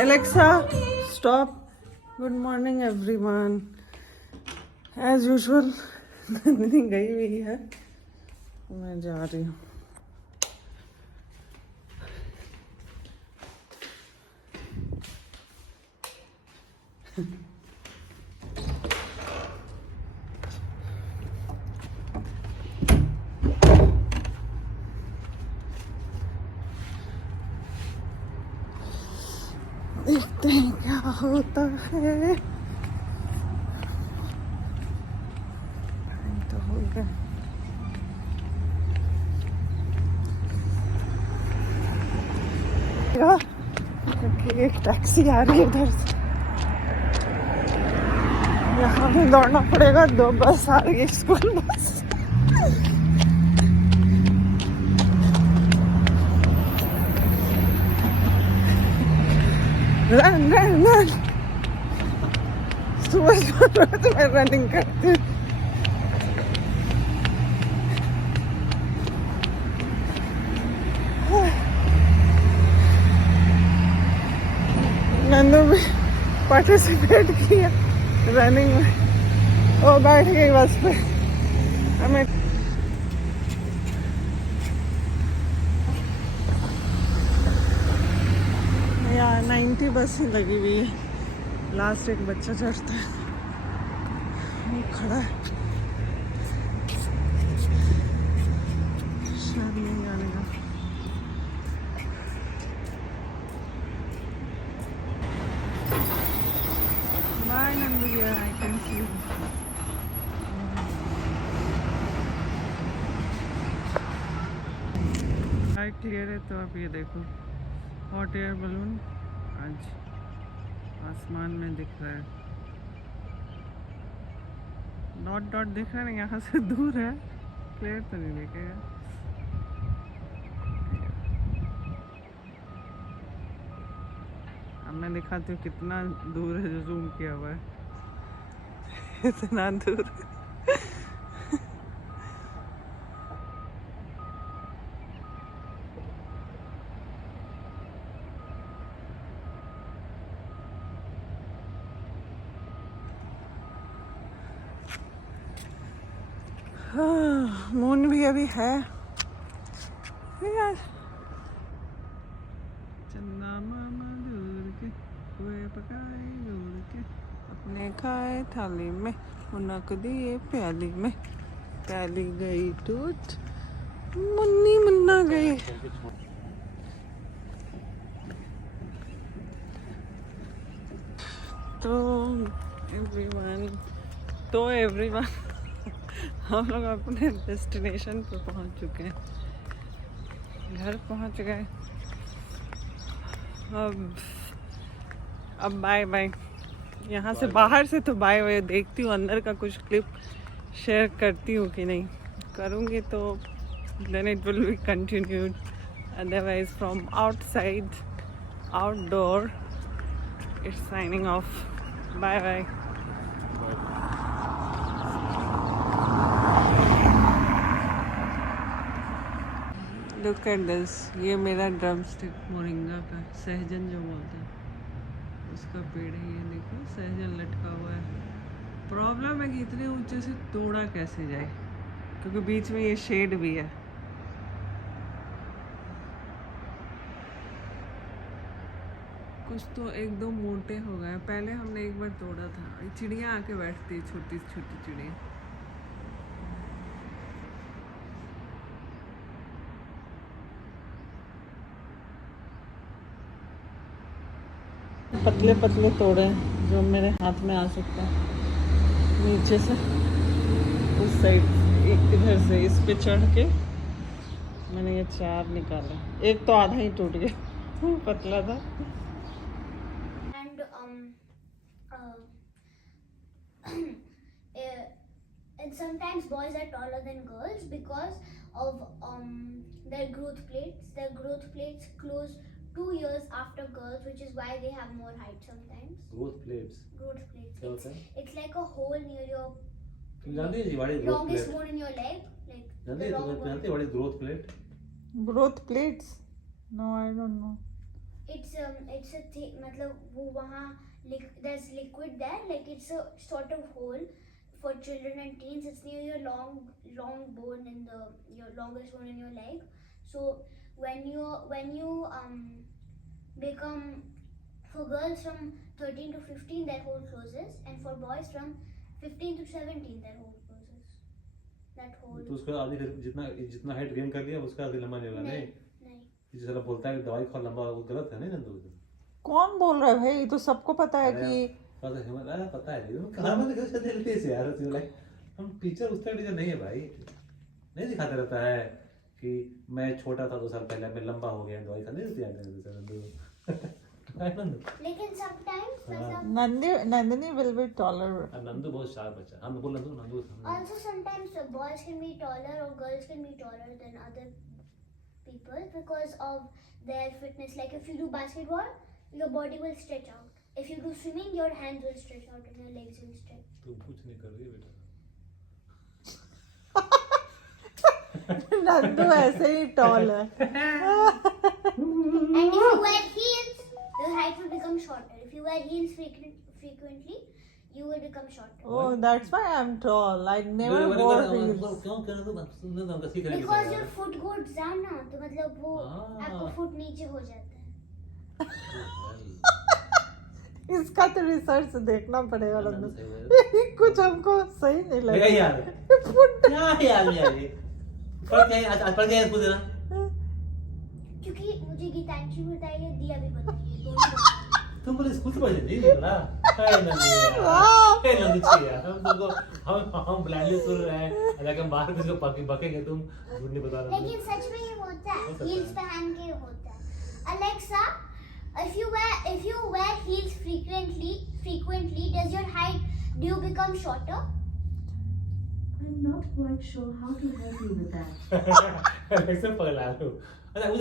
Alexa, stop. Good morning, everyone. As usual, Nandini गई हुई है, मैं जा रही हूँ. देखते हैं क्या होता है. तो हो गया. क्योंकि एक टैक्सी आ रही है उधर से, यहाँ भी दौड़ना पड़ेगा. 2 बस आ रही है, स्कूल बस. रन सुबह तो मैं रनिंग करती हूँ. नंदू भी पार्टिसिपेट किया रनिंग में. वो बैठ गई बस पे. हमें यार 90 बस ही लगी हुई है. लास्ट एक बच्चा चढ़ता है, वो खड़ा है. शायद नहीं आने का. Bye Nandu. I can see light clear है. तो आप ये देखो, हॉट एयर बलून आज आसमान में दिख रहा है. डॉट डॉट दिख रहा है. यहाँ से दूर है, क्लियर तो नहीं दिखेगा. अब मैं दिखाती हूँ कितना दूर है, जो जूम किया हुआ है. इतना दूर. मून भी अभी है यार. चंदा मामा दूर के हुए पकाए दूर के, अपने खाए थाली में, उनक दिए प्याली में. प्याली गई टूट, मुन्नी मुन्ना गई. तो एवरीवन हम लोग अपने डेस्टिनेशन पे पहुंच चुके हैं. घर पहुंच गए. अब बाय बाय. यहाँ से बाहर से तो बाय बाय. देखती हूँ अंदर का कुछ क्लिप शेयर करती हूँ कि नहीं. करूँगी तो then it will be continued. Otherwise from outside outdoor it's signing off. Bye bye. Look at this. ये मेरा ड्रम स्टिक मोरिंगा का, सहजन जो बोलते हैं, उसका पेड़ है. ये देखो सहजन लटका हुआ है. प्रॉब्लम है कि इतने ऊंचे से तोड़ा कैसे जाए, क्योंकि बीच में ये शेड भी है. कुछ तो एकदम मोटे हो गए. पहले हमने एक बार तोड़ा था. चिड़िया आके बैठती है, छोटी छोटी चिड़िया. पतले पतले तोड़े जो मेरे हाथ में आ सकता है. नीचे से उस साइड, एक इधर से इस पे चढ़ के मैंने ये 4 निकाला. एक तो आधा ही टूट गया, पतला था. And sometimes boys are taller than girls because of their growth plates. Their growth plates close 2 years after girls, which is why they have more height sometimes. Growth plates. Growth plates. क्या होता है? It's like a hole near your जानती है what is growth longest plate? bone in your leg. Like जानती the है long तुम्हें one. जानती है what is growth plate? Growth plates? No, I don't know. it's a thing, मतलब वो वहाँ there's liquid there, like it's a sort of hole for children and teens. It's near your long bone in your longest bone in your leg. So when you become, for girls from 13 to 15 their hole closes, and for boys from 15 to 17 their hole closes. That hole. तो उसका आदि जितना height gain कर लिया उसका आदि लंबा नहीं होगा नहीं नहीं जिस तरह बोलता है कि दवाई खाओ लंबा, वो गलत है नहीं नंदू। कौन बोल रहा है भाई? ये तो सबको पता है कि पता है तुम कहाँ में कैसे देखते हैं यार, तुम लाइक हम टीचर उस तरह टीचर नहीं है भाई, नहीं दिखाता रहता है कि मैं छोटा था 2 साल पहले मैं लंबा हो गया दवाई खाने से याद नंदू। लेकिन sometimes मतलब Nandini will be taller. Nandu बहुत शार्प बच्चा, हम बोल Nandu also sometimes boys can be taller or girls can be taller than other people because of their fitness. Like if you do basketball, your body will stretch out. If you do swimming, your hands will stretch out and your legs will stretch. तुम कुछ नहीं कर रही बेटा। नंदू ऐसे ही toll है। And if you wear heels, your height will become shorter. If you wear heels frequently, you will become shorter. Oh, that's why I'm tall. I never wore heels. क्यों कहना तो Because your foot goes down ना, तो मतलब वो आपका foot नीचे हो जाता है। इसका तो रिसर्च देखना पड़ेगा नंदू। कुछ हमको सही नहीं लगा यार। क्या यार ये पढ़ के आज पढ़ के इसको देना। क्योंकि मुझे गीतांशी भी बताई है, दिया भी बताई है, दोनों तुम बोले स्कूल से पढ़े नहीं बोला है नंदू यार हम ब्लाइंडली सुन रहे हैं, अगर हम बाहर किसी को बकेंगे तुम झूठ नहीं बता रहे। लेकिन सच में ये होता है, हील्स पहन के होता है। Alexa, if you wear heels frequently, does your height, do you become shorter? I'm not quite sure how to help you with that. ऐसे पगला लो। अच्छा उसे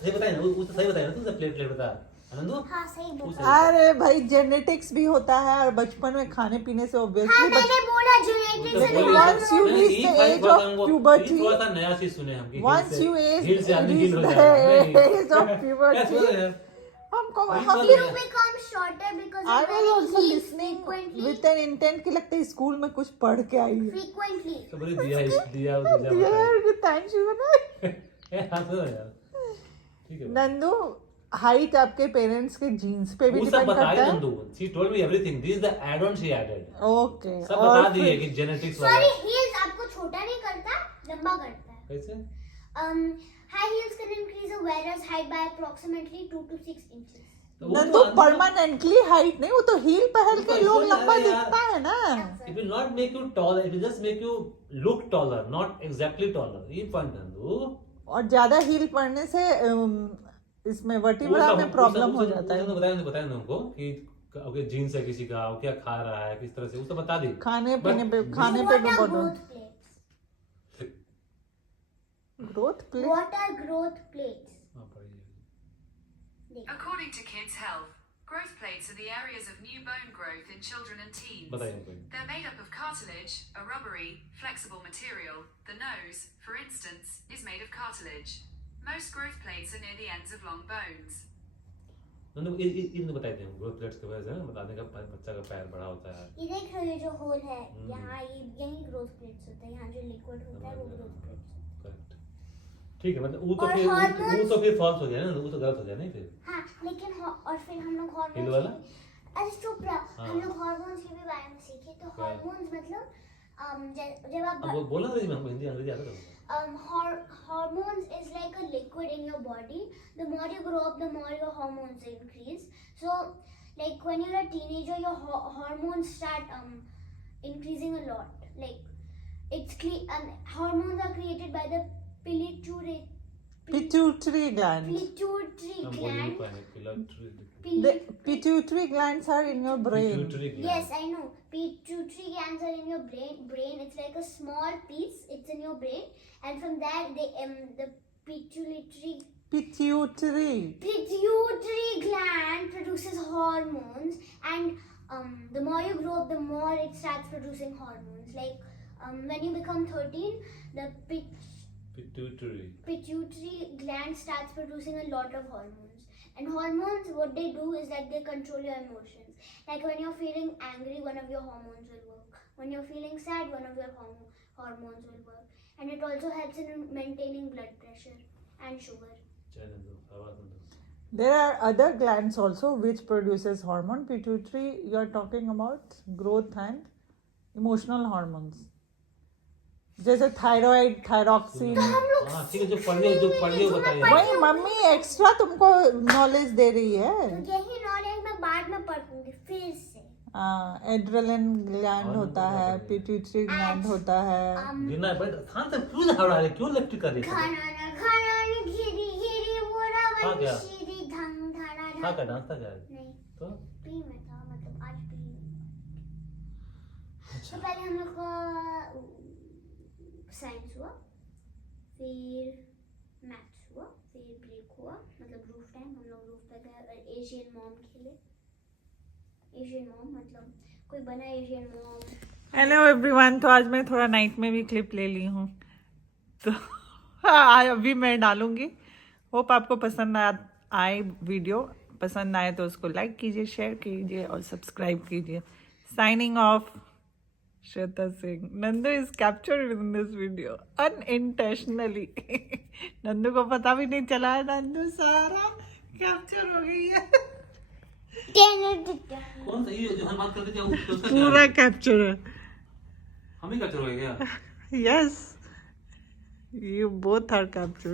सही बताइए ना, उसे सही बताइए ना, तू प्लेट बता आनंदू। हाँ सही बोला। अरे भाई जेनेटिक्स भी होता है और बचपन में खाने पीने से हाँ ऑब्वियसली मैंने बोला जेनेटिक्स से Once you reach the age of puberty, थोड़ा सा नया चीज सुने हम कि once you हिल से आदमी हिल हो reach जाएगा। the age of puberty, हमको you become shorter because I of was wearing also heels listening frequently. with an intent कि लगता है स्कूल में कुछ पढ़ के आई है। Frequently. तो बोले दिया यार थैंक यू ना। यार ठीक है नंदू हाइट आपके पेरेंट्स के जीन्स पे भी वो सब डिपेंड बताया करता है। Nandu, she told me everything, this is the add-on she added। Okay सब बता दिए कि जेनेटिक्स वाला Sorry, heels आपको छोटा नहीं करता, लंबा करता है। कैसे High heels can increase a wearer's height by approximately 2 to 6 inches. Nandu permanently height नहीं, वो तो हील पहन के लोग लंबा दिखता है ना। it will not make you taller, it will just make you look taller, not exactly taller। ये पॉइंट नंदू। और ज्यादा हील पड़ने से इसमें वर्टिब्रा में प्रॉब्लम हो जाता है। बताया उनको कि ओके जीन्स है किसी का, वो क्या खा रहा है किस तरह से, वो तो बता दी। खाने पे भी बोलो। Growth plates? What are growth plates? According to Kids Health, growth plates are the areas of new bone growth in children and teens. बताइए उनको। They're made up of cartilage, a rubbery, flexible material. The nose, for instance, is made of cartilage. Most growth plates are near the ends of long bones. Nandu इनको बताइए थे growth plates के वजह से ना बताने का बच्चा का पैर बड़ा होता है। ये देख रहे हो, ये जो होल है यहाँ, ये यही ग्रोथ प्लेट्स होता है, यहाँ जो लिक्विड होता है वो ग्रोथ प्लेट्स होता है। करेक्ट ठीक है, मतलब वो तो और फिर hormones- फॉल्स हो गया ना, वो तो गलत हो गया नहीं फिर। हाँ लेकिन और फिर हम लोग हिल वाला? हार्मोन्स, अरे चुप रहो, हम लोग हार्मोन्स के भी बारे में सीखे। तो हार्मोन्स मतलब जब आप अब वो बोला अंग्रेजी में, हमको हिंदी अंग्रेजी आता है। hormones is like a liquid in your body. The more you grow up, the more your hormones increase. So like when you're a teenager, your hormones start increasing a lot. Like hormones are created by the pituitary gland. The pituitary glands are in your brain. Yes, I know. Pituitary glands are in your brain. It's like a small piece. It's in your brain, and from there, the pituitary gland produces hormones, and the more you grow up, the more it starts producing hormones. Like when you become 13, the pituitary gland starts producing a lot of hormones. And hormones, what they do is that they control your emotions. Like when you're feeling angry, one of your hormones will work. When you're feeling sad, one of your hormones will work. And it also helps in maintaining blood pressure and sugar. There are other glands also which produces hormone. Pituitary, you are talking about growth and emotional hormones. जैसे thyroid, thyroxine. हाँ ठीक है, जो पढ़िए बताइए. वही mummy extra तुमको knowledge दे रही है. तो यही नॉलेज मैं बाद में पढ़ूंगी फिर से. एड्रेनलिन ग्लैंड होता है, पिट्यूटरी ग्लैंड होता है. गिना बेटा, शांत है, क्यों झगड़ा रहे, क्यों इलेक्ट्रिक कर रही है? खाना घिरी घिरी बोरा हाँ क्या? वंशीरी धंग धाना हाँ क्या डांस था क्या? नहीं तो पी में था, मतलब आज पी. तो पहले हम लोग का साइंस हुआ, फिर मैथ्स हुआ, फिर ब्रेक हुआ, मतलब रूफ टाइम. हम लोग रूफ पे गए और एशियन मॉम खेले. एशियन मॉम मतलब कोई बना एशियन मॉम. Hello everyone. तो आज मैं थोड़ा नाइट में भी क्लिप ले ली हूँ, तो अभी मैं डालूंगी. होप आपको पसंद आए वीडियो. पसंद आए तो उसको लाइक कीजिए, शेयर कीजिए और सब्सक्राइब कीजिए. Signing off, Shweta Singh. Nandu is captured in this video unintentionally. Nandu को पता भी नहीं चला है. नंदू सारा कैप्चर हो गई है. कौन सा ये जो हम बात करते थे उसका क्या पूरा है? कैप्चर है. हम ही कैप्चर हो गए क्या? Yes, you both are captured.